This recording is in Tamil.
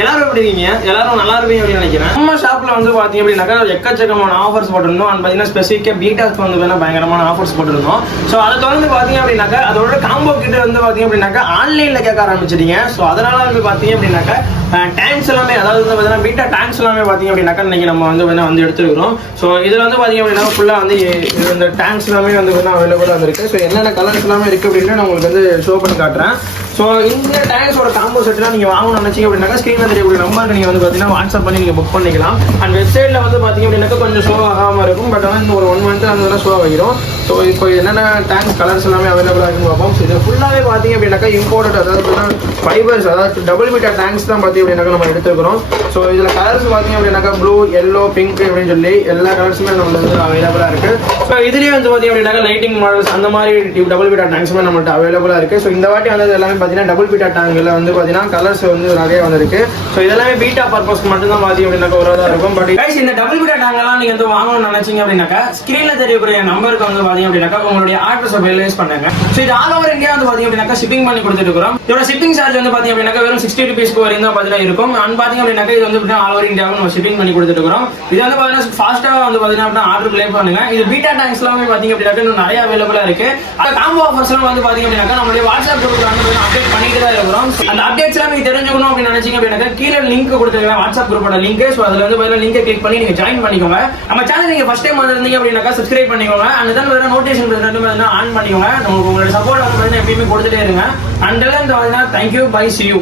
எல்லாரும் எப்படி இருக்கீங்க? எல்லாரும் நல்லா இருப்பீங்க அப்படின்னு நினைக்கிறேன். நம்ம ஷாப்ல வந்து பாத்தீங்க அப்படின்னாக்கா எக்கச்சக்கமான ஆஃபர்ஸ் போட்டிருந்தோம். அண்ட் பாத்தீங்கன்னா ஸ்பெசிஃபிக்கா பீட்டாஸ்க்கு வந்து வேணா பயங்கரமான ஆஃபர்ஸ் போட்டிருந்தோம். ஸோ அதை தொடர்ந்து பாத்தீங்க அப்படின்னாக்கா அதோட காம்போ கிட்ட வந்து பாத்தீங்க அப்படின்னாக்கா ஆன்லைன்ல கேட்க ஆரம்பிச்சிட்டீங்க. ஸோ அதனால வந்து பாத்தீங்க அப்படின்னாக்கா டேங்க்ஸ் எல்லாமே, அதாவது வந்து பார்த்தீங்கன்னா பீட்டா டேங்க்ஸ் எல்லாமே பார்த்தீங்க அப்படின்னாக்கா இன்னைக்கு நம்ம வந்து எடுத்துக்கிறோம். ஸோ இதில் வந்து பார்த்தீங்க அப்படின்னா ஃபுல்லாக வந்து இந்த டேங்க்ஸ் எல்லாமே வந்து அவைலபிளாக வந்துருக்கு. ஸோ என்னென்ன கலர்ஸ் எல்லாமே இருக்குது அப்படின்னு நான் உங்களுக்கு வந்து ஷோ பண்ணி காட்டுறேன். ஸோ இந்த டேங்க்ஸோட காம்போ செட்லாம் நீங்கள் வாங்கணும்னு நினச்சிங்க அப்படின்னாக்கா ஸ்க்ரீனில் தெரியக்கூடிய நம்பருக்கு நீங்கள் வந்து பார்த்தீங்கன்னா வாட்ஸ்அப் பண்ணி நீங்கள் புக் பண்ணிக்கலாம். அண்ட் வெப்சைட்டில் வந்து பார்த்தீங்க அப்படின்னாக்கா கொஞ்சம் ஷோ ஆகாமல் இருக்கும். பட் ஆனால் இந்த ஒரு 1 மந்த் அந்த ஷோ ஆகிடும். ஸோ இப்போ என்னென்ன டேங்க்ஸ் கலர்ஸ் எல்லாமே அவைலபிளாக இருக்குன்னு பார்ப்போம். ஸோ இது ஃபுல்லாகவே பார்த்தீங்க அப்படின்னாக்கா இம்போர்ட்டட், அதாவது ஃபைபர்ஸ், அதாவது டபுள் மீட்டர் டேங்க்ஸ் தான் பார்த்தீங்க அப்படின்னாக்கா நம்ம எடுத்துக்கிறோம். ஸோ இதில் கலர்ஸ் பார்த்தீங்க அப்படின்னாக்கா ப்ளூ, எல்லோ, பிங்க் அப்படின்னு சொல்லி எல்லா கலர்ஸுமே நம்மளுக்கு வந்து அவைலபிளாக இருக்குது. ஸோ இதுலேயே வந்து பார்த்தீங்க அப்படின்னாக்கா லைட்டிங் மாடல்ஸ் அந்த மாதிரி டபுள் மீட்டர் டேங்க்ஸுமே நம்மள்ட்ட அவைலபிளாக இருக்குது. ஸோ இந்த வாட்டி வந்து எல்லாமே பார்த்தீங்கன்னா டபுள் மீட்டர் டேங்கில் வந்து பார்த்தீங்கன்னா கலர்ஸ் வந்து நிறைய வந்துருக்கு. ஸோ இதெல்லாமே பீட்டா பர்பஸ்க்கு மட்டும் தான் பார்த்தீங்க அப்படின்னாக்கா ஒரு தான் இருக்கும். பட் கைஸ் இந்த டபுள் மீட்டர் டேங்கெல்லாம் நீங்கள் வந்து வாங்கணும்னு நினைச்சீங்க அப்படின்னாக்கா ஸ்க்ரீனில் தெரியக்கூடிய நம்பருக்கு வந்து பார்த்தீங்க அப்படின்னாக்கா உங்களுடைய ஆட்ரஸ் ரிலைஸ் பண்ணுங்க. ஸோ இது ஆல் ஓவர் இந்தியா வந்து பார்த்தீங்க அப்படின்னாக்கா ஷிப்பிங் பண்ணி கொடுத்துட்டு இருக்கிறோம். இதோட ஷிப்பிங் சார்ஜ் வந்து பார்த்தீங்க அப்படின்னாக்கா வெறும் 60 ரூபீஸ்க்கு வரையும் தான் பார்த்தீங்கன்னா இருக்கும். அண்ட் பார்த்தீங்க அப்படின்னாக்கா இது வந்து ஆல் ஓவர் இந்தியாவுக்கு நம்ம ஷிப்பிங் பண்ணி கொடுத்துட்டு இருக்கிறோம். இது வந்து பார்த்தீங்கன்னா ஃபாஸ்ட்டாக வந்து பார்த்தீங்கன்னா ஆர்டர் பிளே பண்ணுங்க. இது பீட்டா டேங்க்ஸ் எல்லாமே பார்த்தீங்க அப்படின்னாக்கா இன்னும் நிறைய அவைலபிளாக இருக்கு. அந்த காம்போ ஆஃபர்ஸ் எல்லாம் வந்து பார்த்தீங்க அப்படின்னாக்கா நம்மளுடைய வாட்ஸ்அப் குரூப்ல வந்து அப்டேட் பண்ணிட்டு தான் இருக்கிறோம். அந்த அப்டேட்ஸ் எல்லாம் நீங்க தெரிஞ்சுக்கணும் அப்படின்னு நினைச்சீங்க அப்படின்னாக்கா கீழே லிங்க் கொடுத்துருக்கேன், வாட்ஸ்அப் குரூப்போட லிங்க். ஸோ அதில் வந்து பார்த்தீங்கன்னா லிங்கை கிளிக் பண்ணி நீங்க ஜாயின் பண்ணிக்கோங்க. நம்ம சேனல் நீங்க ஃபர்ஸ்ட் டைம் வந்திருந்தீங்க அப்படின்னாக்கா சப்ஸ்கிரைப் பண்ணிக்கோங்க. அண்ட் தான் வேற நோட்டிஃபிகேஷன் ஆன் பண்ணிக்கோங்க. உங்களுடைய சப்போர்ட் வந்து பார்த்தீங்கன்னா எப்பயுமே கொடுத்துட்டே இருங்க. And thank you, bye, see you.